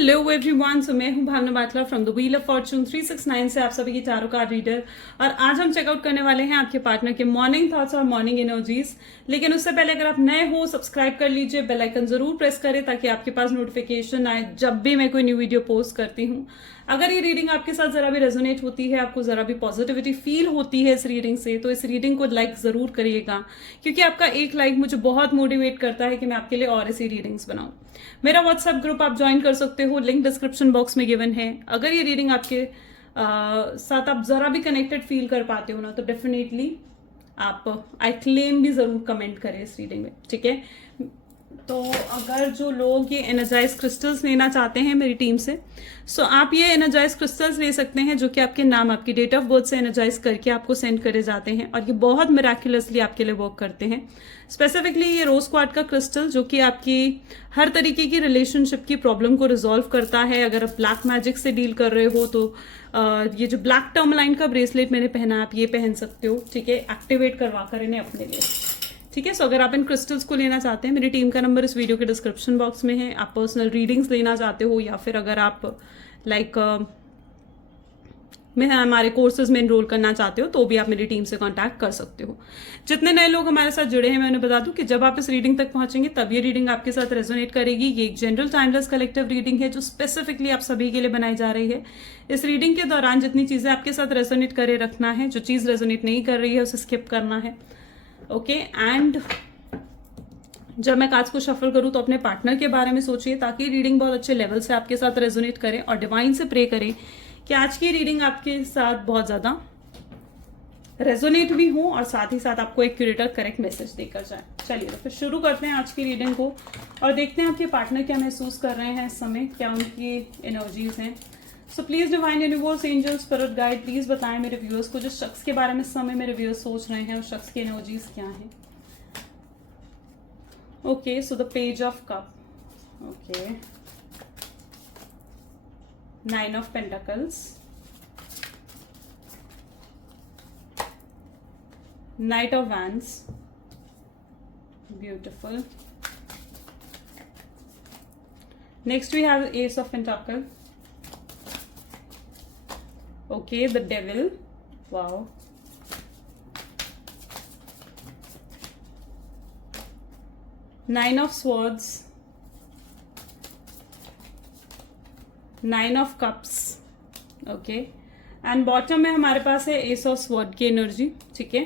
Hello everyone, so मैं हूं Bhavna Batla from the wheel of fortune 369 से आप सभी की चारों कार्ड रीडर। और आज हम चेकआउट करने वाले हैं आपके पार्टनर के मॉर्निंग थॉट्स और मॉर्निंग एनर्जीज। लेकिन उससे पहले अगर आप नए हो, सब्सक्राइब कर लीजिए, बेल आइकन जरूर प्रेस करें ताकि आपके पास नोटिफिकेशन आए जब भी मैं कोई न्यू वीडियो पोस्ट करती हूँ। अगर ये रीडिंग आपके साथ जरा भी रेजोनेट होती है, आपको जरा भी पॉजिटिविटी फील होती है इस रीडिंग से, तो इस रीडिंग को लाइक जरूर करिएगा, क्योंकि आपका एक लाइक मुझे बहुत मोटिवेट करता है कि मैं आपके लिए और ऐसी रीडिंग्स बनाऊं। मेरा व्हाट्सएप ग्रुप आप ज्वाइन कर सकते हो, लिंक डिस्क्रिप्शन बॉक्स में गिवन है। अगर ये रीडिंग आपके साथ आप जरा भी कनेक्टेड फील कर पाते हो ना, तो डेफिनेटली आप आई क्लेम भी जरूर कमेंट करें इस रीडिंग में, ठीक है। तो अगर जो लोग ये एनर्जाइज क्रिस्टल्स लेना चाहते हैं मेरी टीम से, सो आप ये एनर्जाइज क्रिस्टल्स ले सकते हैं, जो कि आपके नाम, आपकी डेट ऑफ बर्थ से एनर्जाइज करके आपको सेंड करे जाते हैं और ये बहुत मिराक्युलसली आपके लिए वर्क करते हैं। स्पेसिफिकली ये रोज क्वार्ट्ज का क्रिस्टल, जो कि आपकी हर तरीके की रिलेशनशिप की प्रॉब्लम को रिजॉल्व करता है। अगर आप ब्लैक मैजिक से डील कर रहे हो तो ये जो ब्लैक टर्मलाइन का ब्रेसलेट मैंने पहना, आप ये पहन सकते हो, ठीक है, एक्टिवेट करवा कर इन्हें अपने लिए, ठीक है। सो अगर आप इन क्रिस्टल्स को लेना चाहते हैं, मेरी टीम का नंबर इस वीडियो के डिस्क्रिप्शन बॉक्स में है। आप पर्सनल रीडिंग्स लेना चाहते हो, या फिर अगर आप मैं हमारे कोर्सेज में एनरोल करना चाहते हो, तो भी आप मेरी टीम से कांटेक्ट कर सकते हो। जितने नए लोग हमारे साथ जुड़े हैं, मैं उन्हें बता दूं कि जब आप इस रीडिंग तक पहुंचेंगे तब ये रीडिंग आपके साथ रेजोनेट करेगी। ये एक जनरल टाइमलेस कलेक्टिव रीडिंग है, जो स्पेसिफिकली आप सभी के लिए बनाई जा रही है। इस रीडिंग के दौरान जितनी चीजें आपके साथ रेजोनेट करे रखना है, जो चीज रेजोनेट नहीं कर रही है उसे स्किप करना है, ओके। एंड जब मैं कार्ड्स को शफल करूं तो अपने पार्टनर के बारे में सोचिए, ताकि रीडिंग बहुत अच्छे लेवल से आपके साथ रेजोनेट करे, और डिवाइन से प्रे करें कि आज की रीडिंग आपके साथ बहुत ज्यादा रेजोनेट भी हो और साथ ही साथ आपको एक क्यूरेटर करेक्ट मैसेज देकर जाए। चलिए तो फिर शुरू करते हैं आज की रीडिंग को और देखते हैं आपके पार्टनर क्या महसूस कर रहे हैं इस समय, क्या उनकी एनर्जीज हैं। सो please divine universe, angel, spirit guide, please बताएं मेरे व्यूअर्स को, जिस शख्स के बारे में इस समय मेरे व्यूअर्स सोच रहे हैं, उस शख्स की एनर्जीज क्या हैं। Okay, so the page of cup, okay, 9 of Pentacles, Knight of Wands, beautiful. Next we have Ace of Pentacles, okay, the Devil, wow. Nine of Swords, 9 of Cups, okay. And bottom में हमारे पास है S of sword की energy, ठीक है।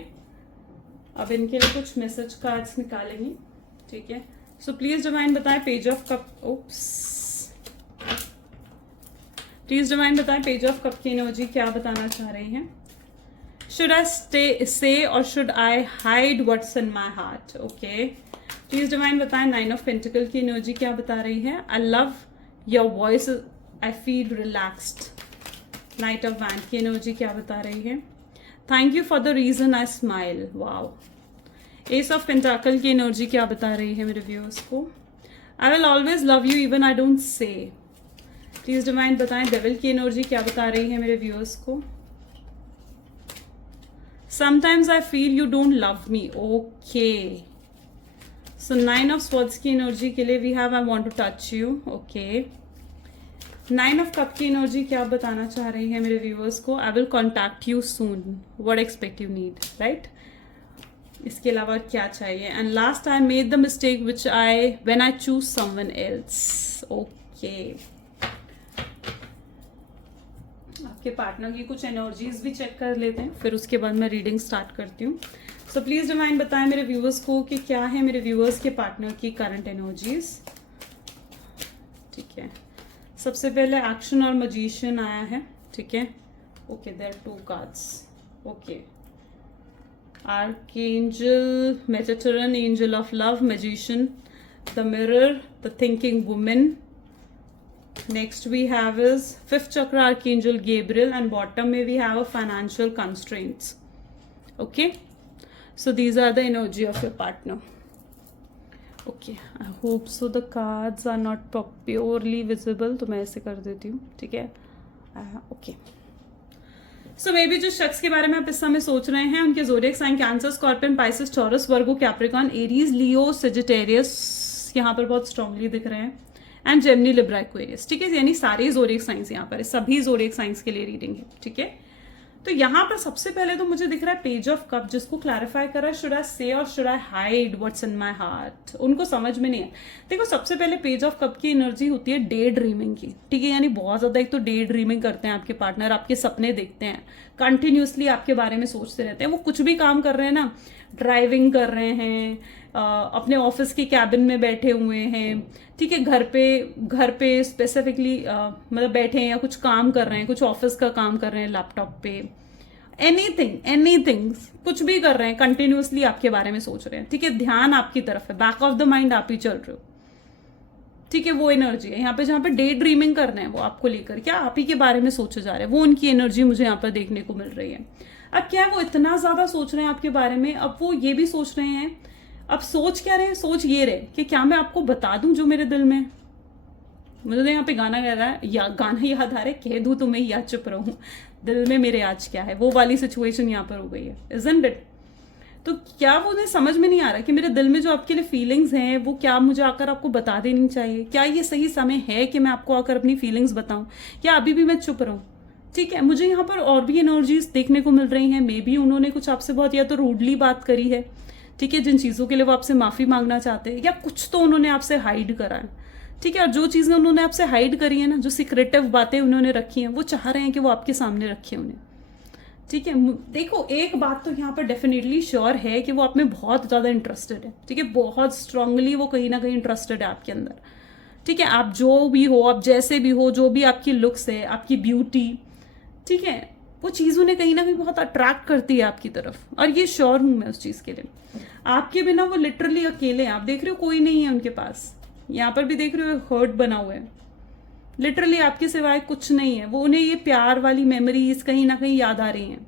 अब इनके लिए कुछ मैसेज कार्ड्स निकालेंगे, ठीक है। सो प्लीज डिवाइन बताएं page of cup, oops, please divine बताएं पेज ऑफ कप की एनर्जी क्या बताना चाह रही हैं। शुड आई स्टे से और should I hide what's in my heart, okay. Please divine बताएं 9 ऑफ पेंटिकल की एनर्जी क्या बता रही है। आई love your voice, I feel relaxed. Knight of Wands की एनर्जी क्या बता रही है। Thank you for the reason I smile. Wow. Ace of Pentacles की एनर्जी क्या बता रही है मेरे व्यूअर्स को। I will always love you even I don't say. Please divine बताएं Devil की एनर्जी क्या बता रही है मेरे व्यूअर्स को। Sometimes I feel you don't love me. Okay. So 9 of Swords की एनर्जी के लिए we have I want to touch you. Okay. 9 of cup की एनर्जी क्या बताना चाह रही है मेरे व्यूअर्स को। I will contact you soon, what expect you need, right. इसके अलावा क्या चाहिए। And last I made the mistake which I when I choose someone else, okay. आपके पार्टनर की कुछ एनर्जीज भी चेक कर लेते हैं, फिर उसके बाद मैं रीडिंग स्टार्ट करती हूँ। सो प्लीज डिवाइन बताएं मेरे व्यूअर्स को कि क्या है मेरे व्यूअर्स के पार्टनर की करंट एनर्जीज, ठीक है। सबसे पहले एक्शन और मजिशियन आया है, ठीक है, okay. There 2 cards, okay. Archangel Metatron, angel of love, magician, the mirror, the thinking women. Next we have is 5th chakra archangel Gabriel, and bottom में we have a financial constraints, okay. So these are the energy of your partner, okay. I hope so the cards are not purely visible, तो मैं ऐसे कर देती हूँ, ठीक है, okay. So may be जिस शख्स के बारे में आप इस समय सोच रहे हैं, उनके zodiac sign Cancer, Scorpion, Pisces, Taurus, Virgo, Capricorn, Aries, Leo, Sagittarius यहाँ पर बहुत स्ट्रांगली दिख रहे हैं। एंड जेमिनी, लिब्रा, एक्वेरियस, ठीक है, यानी सारे ज़ोडिएक साइंस यहाँ पर है, सभी ज़ोडिएक साइंस के लिए रीडिंग है, ठीक है। तो यहाँ पर सबसे पहले तो मुझे दिख रहा है पेज ऑफ कप, जिसको क्लैरिफाई कर रहा है शुड आई से और should I hide what's in my heart. उनको समझ में नहीं है। देखो, सबसे पहले पेज ऑफ कप की एनर्जी होती है डे ड्रीमिंग की, ठीक है, यानी बहुत ज्यादा एक तो डे ड्रीमिंग करते हैं आपके पार्टनर, आपके सपने देखते हैं, कंटिन्यूसली आपके बारे में सोचते रहते हैं। वो कुछ भी काम कर रहे हैं ना, ड्राइविंग कर रहे हैं, अपने ऑफिस के कैबिन में बैठे हुए हैं, ठीक है, घर पे स्पेसिफिकली मतलब बैठे हैं या कुछ काम कर रहे हैं, कुछ ऑफिस का काम कर रहे हैं लैपटॉप पे, एनीथिंग कुछ भी कर रहे हैं, कंटिन्यूसली आपके बारे में सोच रहे हैं, ठीक है, ध्यान आपकी तरफ है, बैक ऑफ द माइंड आप ही चल रहे हो, ठीक है, वो एनर्जी है यहाँ पे। जहाँ पे डे ड्रीमिंग करना है वो आपको लेकर क्या आप ही के बारे में सोचे जा रहे हैं, वो उनकी एनर्जी मुझे यहाँ पर देखने को मिल रही है। अब क्या है, वो इतना ज्यादा सोच रहे हैं आपके बारे में, अब वो ये भी सोच रहे हैं, अब सोच क्या रहे हैं, सोच ये रहे कि क्या मैं आपको बता दूं जो मेरे दिल में। मुझे तो यहाँ पे गाना गा रहा है, या गाना याद आ रहा है, कह दूं तुम्हें या चुप रहूं, दिल में मेरे आज क्या है, वो वाली सिचुएशन यहाँ पर हो गई है, इजंट इट। तो क्या वो उन्हें समझ में नहीं आ रहा कि मेरे दिल में जो आपके लिए फीलिंग्स हैं वो क्या मुझे आकर आपको बता देनी चाहिए? क्या ये सही समय है कि मैं आपको आकर अपनी फीलिंग्स बताऊं, या अभी भी मैं चुप रहूं? ठीक है, मुझे यहाँ पर और भी एनर्जीज देखने को मिल रही हैं। मे बी उन्होंने कुछ आपसे बहुत या तो रूडली बात करी है, ठीक है, जिन चीज़ों के लिए वो आपसे माफ़ी मांगना चाहते हैं, या कुछ तो उन्होंने आपसे हाइड करा है, ठीक है। और जो चीज़ें उन्होंने आपसे हाइड करी है ना, जो सीक्रेटिव बातें उन्होंने रखी हैं, वो चाह रहे हैं कि वो आपके सामने रखें उन्हें, ठीक है। देखो, एक बात तो यहाँ पर डेफिनेटली श्योर है कि वो आप में बहुत ज़्यादा इंटरेस्टेड है, ठीक है, बहुत स्ट्रांगली वो कहीं ना कहीं इंटरेस्टेड है आपके अंदर, ठीक है। आप जो भी हो, आप जैसे भी हो, जो भी आपकी लुक्स है, आपकी ब्यूटी, ठीक है, वो चीज़ उन्हें कहीं ना कहीं बहुत अट्रैक्ट करती है आपकी तरफ, और ये श्योर हूं मैं उस चीज़ के लिए। आपके बिना वो लिटरली अकेले हैं, आप देख रहे हो कोई नहीं है उनके पास, यहाँ पर भी देख रहे हो हर्ट बना हुआ है, लिटरली आपके सिवाय कुछ नहीं है। वो उन्हें ये प्यार वाली मेमोरीज कहीं ना कहीं याद आ रही हैं,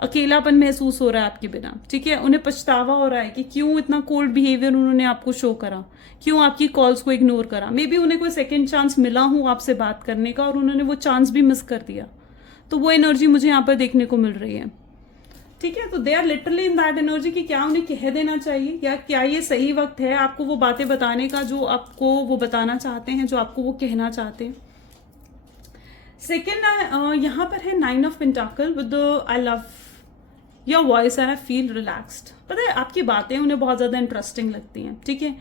अकेलापन महसूस हो रहा है आपके बिना, ठीक है। उन्हें पछतावा हो रहा है कि क्यों इतना कोल्ड बिहेवियर उन्होंने आपको शो करा, क्यों आपकी कॉल्स को इग्नोर करा। मे बी उन्हें कोई सेकंड चांस मिला हो आपसे बात करने का, और उन्होंने वो चांस भी मिस कर दिया। तो वो एनर्जी मुझे यहाँ पर देखने को मिल रही है, ठीक है। तो they are literally in that energy कि क्या उन्हें कह देना चाहिए, या क्या ये सही वक्त है आपको वो बातें बताने का जो आपको वो बताना चाहते हैं, जो आपको वो कहना चाहते हैं। सेकेंड, यहाँ पर है 9 of pentacle with I love your voice and I feel relaxed. पता है, आपकी बातें उन्हें बहुत ज़्यादा इंटरेस्टिंग लगती हैं, ठीक है।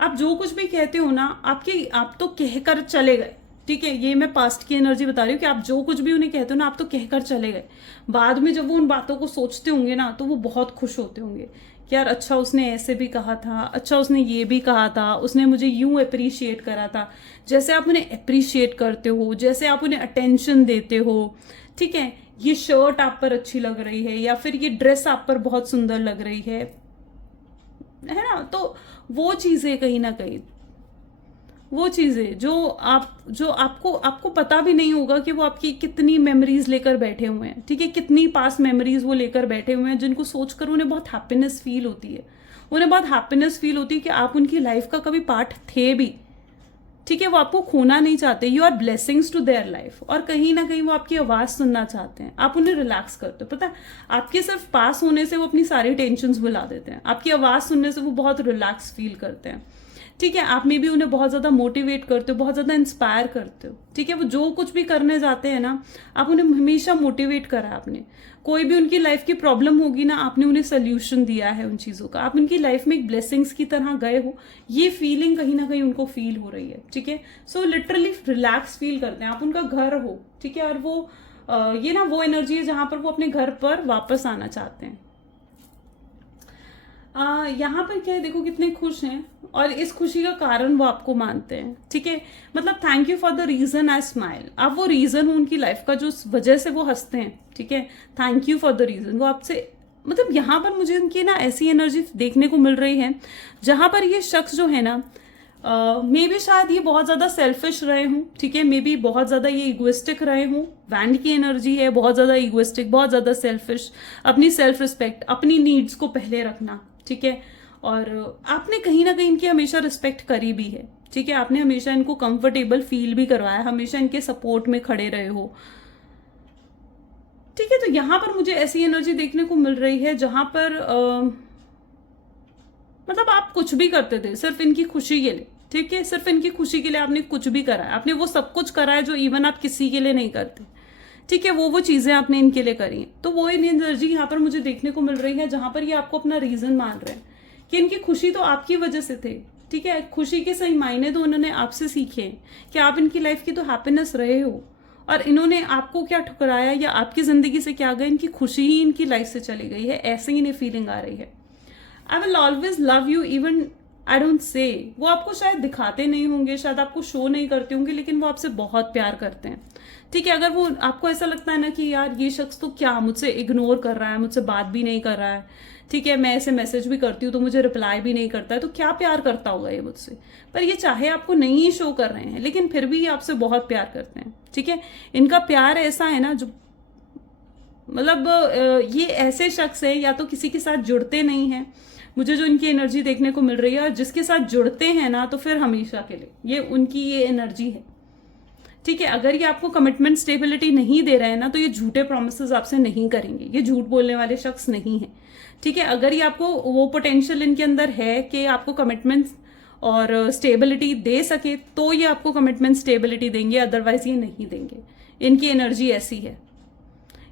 आप जो कुछ भी कहते हो ना, आप तो कहकर चले गए, ठीक है। ये मैं पास्ट की एनर्जी बता रही हूँ कि आप जो कुछ भी उन्हें कहते हो ना, आप तो कहकर चले गए। बाद में जब वो उन बातों को सोचते होंगे ना, तो वो बहुत खुश होते होंगे कि यार अच्छा उसने ऐसे भी कहा था, अच्छा उसने ये भी कहा था, उसने मुझे यूं अप्रिशिएट करा था। जैसे आप उन्हें अप्रिशिएट करते हो, जैसे आप उन्हें अटेंशन देते हो, ठीक है, ये शर्ट आप पर अच्छी लग रही है, या फिर ये ड्रेस आप पर बहुत सुंदर लग रही है ना। तो वो चीजें कहीं ना कहीं, वो चीजें जो आपको पता भी नहीं होगा कि वो आपकी कितनी मेमोरीज लेकर बैठे हुए हैं, ठीक है, कितनी पास मेमोरीज वो लेकर बैठे हुए हैं, जिनको सोचकर उन्हें बहुत हैप्पीनेस फील होती है। उन्हें बहुत हैप्पीनेस फील होती है कि आप उनकी लाइफ का कभी पार्ट थे भी, ठीक है। वो आपको खोना नहीं चाहते, you are blessings to their life, और कहीं ना कहीं वो आपकी आवाज सुनना चाहते हैं। आप उन्हें रिलैक्स करते हो, पता है, आपके सिर्फ पास होने से वो अपनी सारी टेंशन्स भुला देते हैं, आपकी आवाज सुनने से वो बहुत रिलैक्स फील करते हैं, ठीक है। आप में भी उन्हें बहुत ज्यादा मोटिवेट करते हो, बहुत ज्यादा इंस्पायर करते हो, ठीक है। वो जो कुछ भी करने जाते हैं ना, आप उन्हें हमेशा मोटिवेट करा आपने। कोई भी उनकी लाइफ की प्रॉब्लम होगी ना, आपने उन्हें सोल्यूशन दिया है उन चीजों का, आप उनकी लाइफ में एक ब्लेसिंग्स की तरह गए हो। ये फीलिंग कहीं ना कहीं उनको फील हो रही है, ठीक है। सो लिटरली रिलैक्स फील करते हैं, आप उनका घर हो, ठीक है। और वो ये ना वो एनर्जी है जहां पर वो अपने घर पर वापस आना चाहते हैं। यहाँ पर क्या है, देखो कितने खुश हैं, और इस खुशी का कारण वो आपको मानते हैं, ठीक है। मतलब thank you for the reason I smile, आप वो रीजन हो उनकी लाइफ का जो वजह से वो हंसते हैं, ठीक है। Thank you for the reason, वो आपसे, मतलब यहाँ पर मुझे उनकी ना ऐसी एनर्जी देखने को मिल रही है जहां पर ये शख्स जो है ना, मे बी शायद ये बहुत ज्यादा सेल्फिश रहे हूँ, ठीक है, मे बी बहुत ज्यादा ये इगोइस्टिक रहे हूँ। वैंड की एनर्जी है, बहुत ज्यादा इगोइस्टिक, बहुत ज्यादा सेल्फिश, अपनी सेल्फ रिस्पेक्ट, अपनी नीड्स को पहले रखना, ठीक है। और आपने कहीं ना कहीं इनकी हमेशा रिस्पेक्ट करी भी है, ठीक है। आपने हमेशा इनको कंफर्टेबल फील भी करवाया, हमेशा इनके सपोर्ट में खड़े रहे हो, ठीक है। तो यहाँ पर मुझे ऐसी एनर्जी देखने को मिल रही है जहां पर मतलब आप कुछ भी करते थे सिर्फ इनकी खुशी के लिए, ठीक है, सिर्फ इनकी खुशी के लिए आपने कुछ भी करा है, आपने वो सब कुछ करा है जो इवन आप किसी के लिए नहीं करते। ठीक है, वो चीजें आपने इनके लिए करी हैं। तो वो एनर्जी यहाँ पर मुझे देखने को मिल रही है जहां पर ये आपको अपना रीजन मान रहे हैं कि इनकी खुशी तो आपकी वजह से थे। ठीक है, खुशी के सही मायने तो उन्होंने आपसे सीखे हैं कि आप इनकी लाइफ की तो हैप्पीनेस रहे हो, और इन्होंने आपको क्या ठुकराया या आपकी जिंदगी से क्या गया, इनकी खुशी ही इनकी लाइफ से चली गई है, ऐसे ही इन्हें फीलिंग आ रही है। I will always love you even I don't say. वो आपको शायद दिखाते नहीं होंगे, शायद आपको शो नहीं करते होंगे, लेकिन वो आपसे बहुत प्यार करते हैं। ठीक है, अगर वो आपको ऐसा लगता है ना कि यार ये शख्स तो क्या मुझसे इग्नोर कर रहा है, मुझसे बात भी नहीं कर रहा है, ठीक है, मैं ऐसे मैसेज भी करती हूँ तो मुझे रिप्लाई भी नहीं करता है, तो क्या प्यार करता होगा ये मुझसे। पर ये चाहे आपको नहीं शो कर रहे हैं लेकिन फिर भी ये आपसे बहुत प्यार करते हैं। ठीक है, इनका प्यार ऐसा है ना जो मतलब ये ऐसे शख्स है या तो किसी के साथ जुड़ते नहीं हैं, मुझे जो इनकी एनर्जी देखने को मिल रही है, और जिसके साथ जुड़ते हैं ना तो फिर हमेशा के लिए ये उनकी ये एनर्जी है। ठीक है, अगर ये आपको कमिटमेंट स्टेबिलिटी नहीं दे रहे हैं ना तो ये झूठे प्रोमिसेस आपसे नहीं करेंगे, ये झूठ बोलने वाले शख्स नहीं है। ठीक है, अगर ये आपको वो पोटेंशियल इनके अंदर है कि आपको कमिटमेंट और स्टेबिलिटी दे सके तो ये आपको कमिटमेंट स्टेबिलिटी देंगे, अदरवाइज ये नहीं देंगे। इनकी एनर्जी ऐसी है।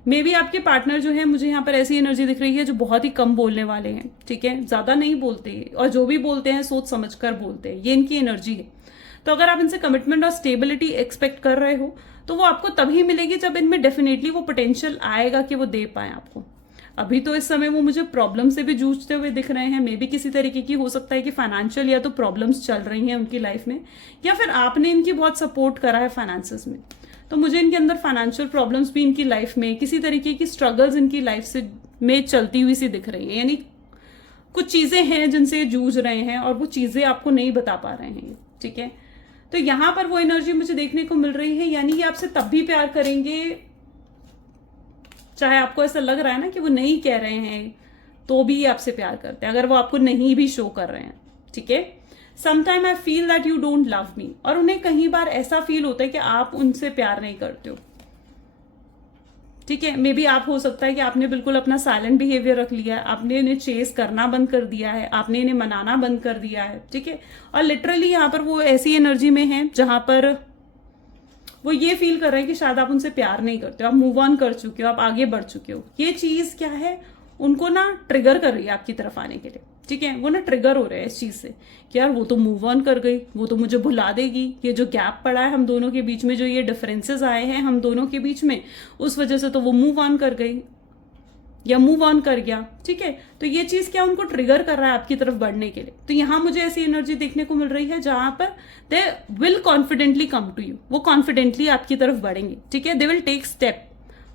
मे बी आपके पार्टनर जो है, मुझे यहाँ पर ऐसी एनर्जी दिख रही है जो बहुत ही कम बोलने वाले हैं। ठीक है, ज्यादा नहीं बोलते, और जो भी बोलते हैं सोच समझ कर बोलते हैं, ये इनकी एनर्जी है। तो अगर आप इनसे कमिटमेंट और स्टेबिलिटी एक्सपेक्ट कर रहे हो तो वो आपको तभी मिलेगी जब इनमें डेफिनेटली वो पोटेंशियल आएगा कि वो दे पाए आपको। अभी तो इस समय वो मुझे प्रॉब्लम से भी जूझते हुए दिख रहे हैं, मे बी किसी तरीके की, हो सकता है कि फाइनेंशियल या तो प्रॉब्लम्स चल रही हैं उनकी लाइफ में, या फिर आपने इनकी बहुत सपोर्ट करा है फाइनेंसेस में। तो मुझे इनके अंदर फाइनेंशियल प्रॉब्लम्स भी इनकी लाइफ में, किसी तरीके की स्ट्रगल्स इनकी लाइफ से में चलती हुई सी दिख रही है, यानी कुछ चीजें हैं जिनसे ये जूझ रहे हैं और वो चीजें आपको नहीं बता पा रहे हैं। ठीक है, तो यहां पर वो एनर्जी मुझे देखने को मिल रही है, यानी ये आपसे तब भी प्यार करेंगे चाहे आपको ऐसा लग रहा है ना कि वो नहीं कह रहे हैं, तो भी ये आपसे प्यार करते हैं, अगर वो आपको नहीं भी शो कर रहे हैं। ठीक है, sometime I feel that you don't love me, और उन्हें कई बार ऐसा फील होता है कि आप उनसे प्यार नहीं करते हो। ठीक है, मे बी आप, हो सकता है कि आपने बिल्कुल अपना साइलेंट बिहेवियर रख लिया है, आपने इन्हें चेस करना बंद कर दिया है, आपने इन्हें मनाना बंद कर दिया है। ठीक है, और लिटरली यहाँ पर वो ऐसी एनर्जी में है जहां पर वो ये फील कर रहे हैं कि शायद आप उनसे प्यार नहीं करते हो, आप मूव ऑन कर चुके हो, आप आगे बढ़ चुके हो। ये चीज क्या है, उनको ना ट्रिगर कर रही है आपकी तरफ आने के लिए। ठीक है, वो ना ट्रिगर हो रहे हैं इस चीज से कि यार वो तो मूव ऑन कर गई, वो तो मुझे भुला देगी, ये जो गैप पड़ा है हम दोनों के बीच में, जो ये डिफरेंसेस आए हैं हम दोनों के बीच में, उस वजह से तो वो मूव ऑन कर गई या मूव ऑन कर गया। ठीक है, तो ये चीज क्या उनको ट्रिगर कर रहा है आपकी तरफ बढ़ने के लिए। तो यहां मुझे ऐसी एनर्जी देखने को मिल रही है जहां पर they will confidently come to you, वो कॉन्फिडेंटली आपकी तरफ बढ़ेंगे। ठीक है, दे विल टेक स्टेप,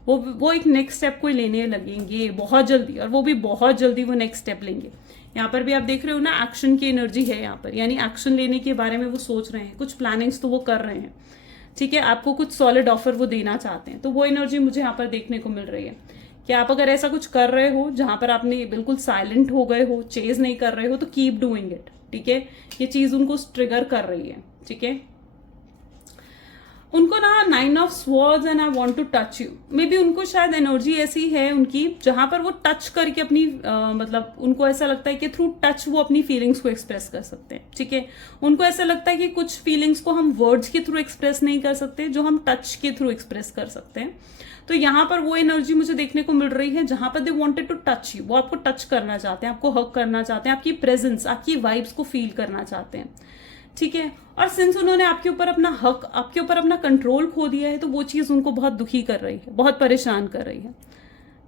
वो एक नेक्स्ट स्टेप को लेने लगेंगे बहुत जल्दी, और वो भी बहुत जल्दी वो नेक्स्ट स्टेप लेंगे। यहाँ पर भी आप देख रहे हो ना, एक्शन की एनर्जी है यहाँ पर, यानी एक्शन लेने के बारे में वो सोच रहे हैं, कुछ प्लानिंग्स तो वो कर रहे हैं। ठीक है, आपको कुछ सॉलिड ऑफर वो देना चाहते हैं, तो वो एनर्जी मुझे यहाँ पर देखने को मिल रही है कि आप अगर ऐसा कुछ कर रहे हो जहां पर आपने बिल्कुल साइलेंट हो गए हो, चेज नहीं कर रहे हो, तो कीप डूइंग इट। ठीक है, ये चीज उनको ट्रिगर कर रही है। ठीक है, उनको ना 9 of swords and I want to touch you, maybe उनको शायद एनर्जी ऐसी है उनकी जहां पर वो टच करके अपनी मतलब उनको ऐसा लगता है कि थ्रू टच वो अपनी फीलिंग्स को एक्सप्रेस कर सकते हैं। ठीक है, उनको ऐसा लगता है कि कुछ फीलिंग्स को हम वर्ड्स के थ्रू एक्सप्रेस नहीं कर सकते, जो हम टच के थ्रू एक्सप्रेस कर सकते हैं। तो यहाँ पर वो एनर्जी मुझे देखने को मिल रही है जहां पर they wanted to touch you, वो आपको टच करना चाहते हैं, आपको हग करना चाहते हैं, आपकी प्रेजेंस, आपकी वाइब्स को फील करना चाहते हैं। ठीक है, और सिंस उन्होंने आपके ऊपर अपना हक, आपके ऊपर अपना कंट्रोल खो दिया है, तो वो चीज उनको बहुत दुखी कर रही है, बहुत परेशान कर रही है।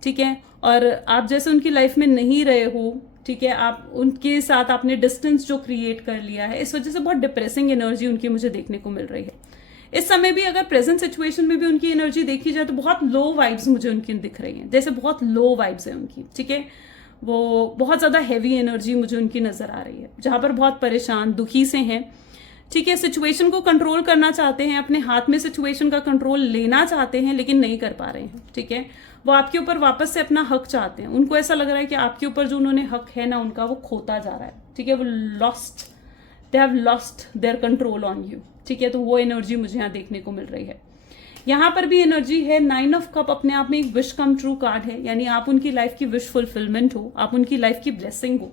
ठीक है, और आप जैसे उनकी लाइफ में नहीं रहे हो, ठीक है, आप उनके साथ आपने डिस्टेंस जो क्रिएट कर लिया है, इस वजह से बहुत डिप्रेसिंग एनर्जी उनकी मुझे देखने को मिल रही है। इस समय भी अगर प्रेजेंट सिचुएशन में भी उनकी एनर्जी देखी जाए तो बहुत लो वाइब्स मुझे उनकी दिख रही हैं, जैसे बहुत लो वाइब्स है उनकी। ठीक है, वो बहुत ज्यादा हैवी एनर्जी मुझे उनकी नजर आ रही है, जहां पर बहुत परेशान, दुखी से हैं। ठीक है, सिचुएशन को कंट्रोल करना चाहते हैं, अपने हाथ में सिचुएशन का कंट्रोल लेना चाहते हैं, लेकिन नहीं कर पा रहे हैं। ठीक है, वो आपके ऊपर वापस से अपना हक चाहते हैं, उनको ऐसा लग रहा है कि आपके ऊपर जो उन्होंने हक है ना उनका, वो खोता जा रहा है। ठीक है, वो they have lost their control on you. ठीक है, तो वो एनर्जी मुझे यहाँ देखने को मिल रही है। यहाँ पर भी एनर्जी है 9 ऑफ कप, अपने आप में एक विश कम ट्रू कार्ड है, यानी आप उनकी लाइफ की विश फुलफिलमेंट हो, आप उनकी लाइफ की ब्लेसिंग हो।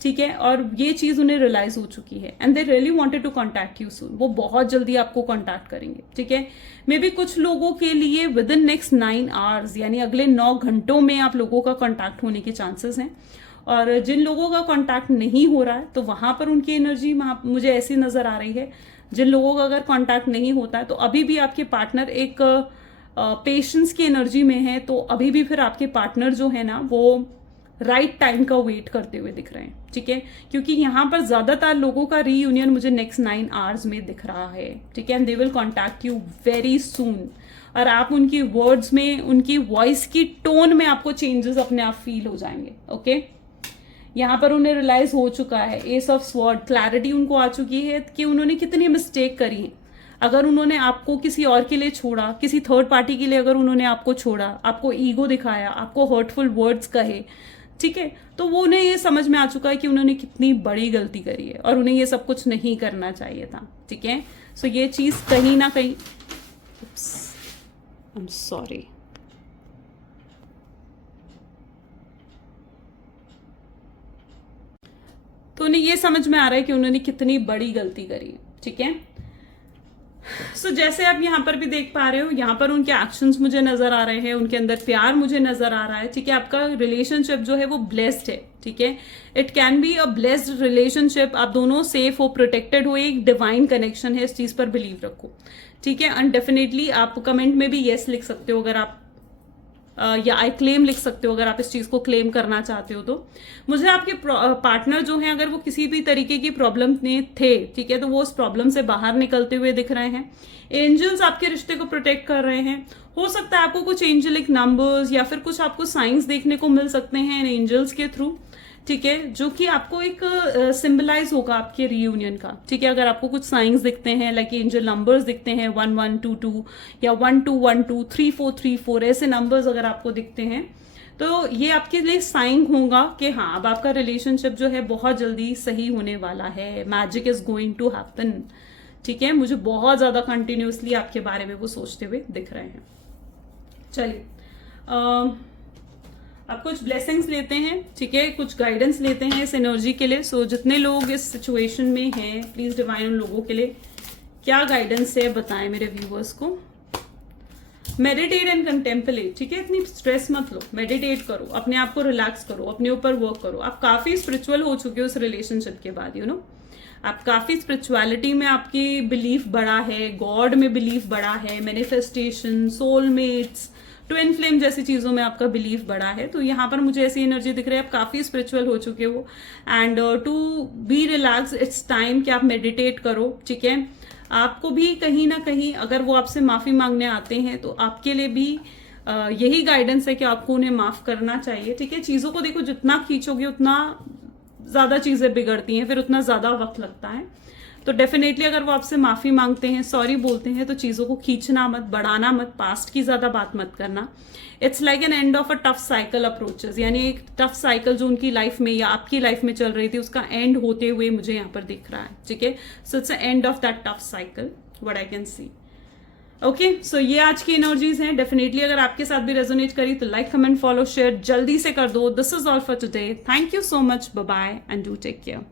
ठीक है, और ये चीज उन्हें रियलाइज हो चुकी है and they really wanted to contact you soon. वो बहुत जल्दी आपको कॉन्टैक्ट करेंगे, ठीक है। मे बी कुछ लोगों के लिए विद इन नेक्स्ट 9 आवर्स, यानी अगले 9 घंटों में आप लोगों का कॉन्टैक्ट होने के चांसेस हैं। और जिन लोगों का कॉन्टैक्ट नहीं हो रहा है तो वहां पर उनकी एनर्जी मुझे ऐसी नजर आ रही है। जिन लोगों का अगर कॉन्टैक्ट नहीं होता है तो अभी भी आपके पार्टनर एक पेशेंस की एनर्जी में है, तो अभी भी फिर आपके पार्टनर जो है ना वो राइट टाइम का वेट करते हुए दिख रहे हैं, ठीक है। क्योंकि यहाँ पर ज्यादातर लोगों का रीयूनियन मुझे नेक्स्ट 9 आवर्स में दिख रहा है, ठीक है। And they will contact you very soon. और आप उनकी वर्ड्स में, उनकी वॉइस की टोन में आपको चेंजेस अपने आप फील हो जाएंगे, ओके। यहाँ पर उन्हें रियलाइज हो चुका है, एस ऑफ स्वॉर्ड, क्लैरिटी उनको आ चुकी है कि उन्होंने कितनी मिस्टेक करी है। अगर उन्होंने आपको किसी और के लिए छोड़ा, किसी थर्ड पार्टी के लिए अगर उन्होंने आपको छोड़ा, आपको ईगो दिखाया, आपको हर्टफुल वर्ड्स कहे, ठीक है, तो वो उन्हें ये समझ में आ चुका है कि उन्होंने कितनी बड़ी गलती करी है और उन्हें ये सब कुछ नहीं करना चाहिए था, ठीक है। सो ये चीज कहीं ना कहीं, आई एम सॉरी, तो उन्हें ये समझ में आ रहा है कि उन्होंने कितनी बड़ी गलती करी है, ठीक है। सो जैसे आप यहाँ पर भी देख पा रहे हो, यहाँ पर उनके एक्शंस मुझे नजर आ रहे हैं, उनके अंदर प्यार मुझे नजर आ रहा है, ठीक है। आपका रिलेशनशिप जो है वो ब्लेस्ड है, ठीक है। It can be a blessed relationship. आप दोनों सेफ हो, प्रोटेक्टेड हो, एक डिवाइन कनेक्शन है, इस चीज पर बिलीव रखो, ठीक है। एंड डेफिनेटली आप कमेंट में भी येस लिख सकते हो अगर आप या आई क्लेम लिख सकते हो अगर आप इस चीज को क्लेम करना चाहते हो। तो मुझे आपके पार्टनर जो हैं अगर वो किसी भी तरीके की प्रॉब्लम में थे, ठीक है, तो वो उस प्रॉब्लम से बाहर निकलते हुए दिख रहे हैं। एंजल्स आपके रिश्ते को प्रोटेक्ट कर रहे हैं। हो सकता है आपको कुछ एंजलिक नंबर्स या फिर कुछ आपको साइंस देखने को मिल सकते हैं एंजल्स के थ्रू, ठीक है, जो कि आपको एक सिंबलाइज होगा आपके रीयूनियन का, ठीक है। अगर आपको कुछ साइंस दिखते हैं, लाइक एंजल नंबर्स दिखते हैं 1122 या 1212 3434, ऐसे नंबर्स अगर आपको दिखते हैं तो ये आपके लिए साइन होगा कि हाँ अब आपका रिलेशनशिप जो है बहुत जल्दी सही होने वाला है, magic is going to happen, ठीक है। मुझे बहुत ज्यादा कंटिन्यूसली आपके बारे में वो सोचते हुए दिख रहे हैं। चलिए अब कुछ ब्लेसिंग्स लेते हैं, ठीक है, कुछ गाइडेंस लेते हैं इस एनर्जी के लिए। सो जितने लोग इस सिचुएशन में हैं, प्लीज डिवाइन उन लोगों के लिए क्या गाइडेंस है बताएं मेरे व्यूवर्स को। मेडिटेट एंड कंटेम्पलेट, ठीक है, इतनी स्ट्रेस मत लो, मेडिटेट करो, अपने आप को रिलैक्स करो, अपने ऊपर वर्क करो। आप काफी स्पिरिचुअल हो चुके हो इस रिलेशनशिप के बाद, यू नो, आप काफी स्पिरिचुअलिटी में आपकी बिलीफ बढ़ा है, गॉड में बिलीफ बढ़ा है, मैनिफेस्टेशन, सोलमेट्स, ट्विन फ्लेम जैसी चीजों में आपका बिलीफ बढ़ा है। तो यहाँ पर मुझे ऐसी एनर्जी दिख रही है, आप काफी स्पिरिचुअल हो चुके हो। And to be relax it's time कि आप मेडिटेट करो, ठीक है। आपको भी कहीं ना कहीं अगर वो आपसे माफी मांगने आते हैं तो आपके लिए भी यही गाइडेंस है कि आपको उन्हें माफ करना चाहिए, ठीक है। चीजों को देखो, जितना खींचोगे उतना ज्यादा चीजें बिगड़ती हैं, फिर उतना ज्यादा वक्त लगता है। तो डेफिनेटली अगर वो आपसे माफी मांगते हैं, सॉरी बोलते हैं, तो चीजों को खींचना मत, बढ़ाना मत, पास्ट की ज्यादा बात मत करना। It's like an end of a tough cycle approaches, यानी एक टफ साइकिल जो उनकी लाइफ में या आपकी लाइफ में चल रही थी उसका एंड होते हुए मुझे यहाँ पर दिख रहा है, ठीक है। So it's end of that tough cycle, what I can see. Okay, so ये आज की एनर्जीज हैं। डेफिनेटली अगर आपके साथ भी रेजोनेट करी तो लाइक, कमेंट, फॉलो, शेयर जल्दी से कर दो। This is all for today. Thank you so much, bye bye and do take care.